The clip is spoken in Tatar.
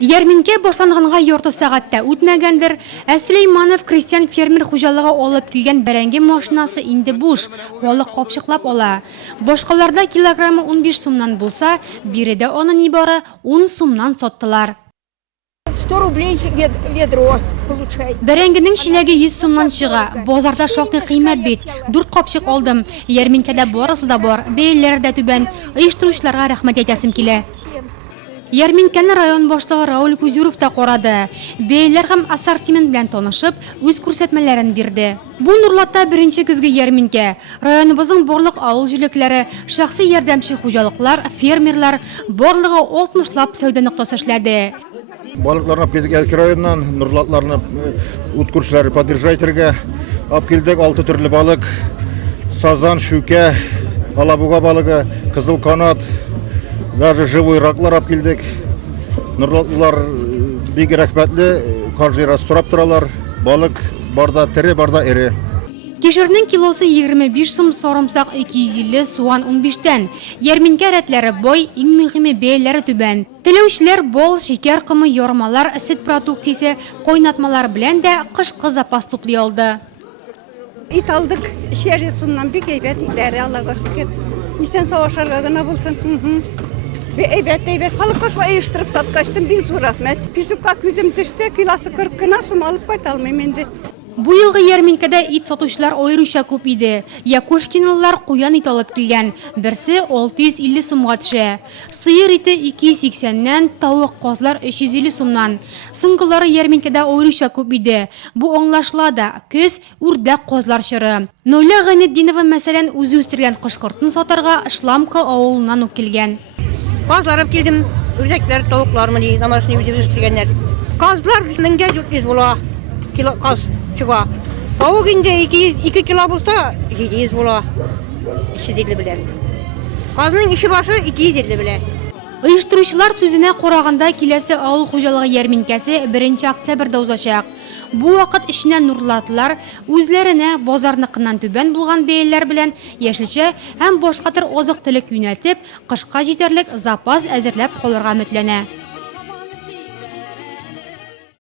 Ярминке башланганга ярты сәгатьтә үтмәгәндер, Сөлейманов крестьян фермер хуҗалыгы алып килгән бәрәңге машинасы инде буш, халык капчыклап ала. Башкаларда килограммы 15 сумнан булса, биредә аны нибары 10 сумнан саттылар. 100 рублей ведро получай. Бәрәңгенең чиләге 100 сумнан чыга. Базарда шактый кыйммәт бит. 4 капчык алдым. Ярминкәдә барысы да бар, бәяләре дә түбән. Оештыручыларга рәхмәт әйтәсем килә. Ярминкәне район башлыгы Рауль Кузюров та карады. Бәяләр һәм ассортимент белән танышып, үз күрсәтмәләрен бирде. Бу Нурлатта беренче көзге ярминкә. Районыбызның барлык авыл җилекләре, шәхси ярдәмче хуҗалыклар, фермерлар барлыгы 60лап сәүдә ноктасы эшләде. Балыкларны алып келдік Әлки районынан, Нурлатларны ут күршілері поддержайтерге алып келдік. 6 түрлі балык, сазан, шүкә, алабуга балыгы, кызыл канат, даже живой раклар алып келдік. Нурлатлар бик рәхмәтле, каржыра сұрап тұралар. Балык барда тире, барда эре. Кешернең килосы 25 сум, сарымсак 250, суан 15тән. Ярминкә рәтләре бай, иң мөһиме бәяләре түбән. Теләүчеләр бал, шикәр кымы, ярмалар, сөт продукциясе, кайнатмалар белән дә кышкы запас туплый алды. İt aldık, şehri sundan bir heybet ileri Allah'a şükür. İnsan savaşarga gına bulsun. Bir heybet. Halka şu ayıştırıp satkaçtım, bir zor rahmet. Pisukka küzüm tıştı, kilası 40 kına sum alıp kaytalmayım endi. Бу елгы ярминкәдә ит сатучылар аеруча күп иде. Якушкинлылар куян ит алып килгән. Берсе 650 сумга төшә. Сыер ите 280-нән, тавык казлар 350 сумнан. Соңгылары ярминкәдә аеруча күп иде. Бу аңлашыла да. Көз үрдәк казлар чыры. Ноля Гайнетдинова мәсәлән үзе үстергән кышкыртын сатарга Шламка авылыннан ук килгән. Казларып килдем, үзәкләр, тавыклармы ди, замашны үзе үстергәннәр. Казлар 1400 була. Кило каз чыга. Тавык инде 2 кило булса 700 була. 250 белән. Казның ише башы 250 белән. Оештыручылар сүзенә караганда киләсе авыл хуҗалыгы ярминкәсе 1 октябрьдә узачак. Бу вакыт эченә Нурлатлар үзләренә базарныкыннан түбән булган бәяләр белән яшелчә һәм башка төр азык-төлек юнәлтеп, кышка җитәрлек запас әзерләп калырга өметләнә.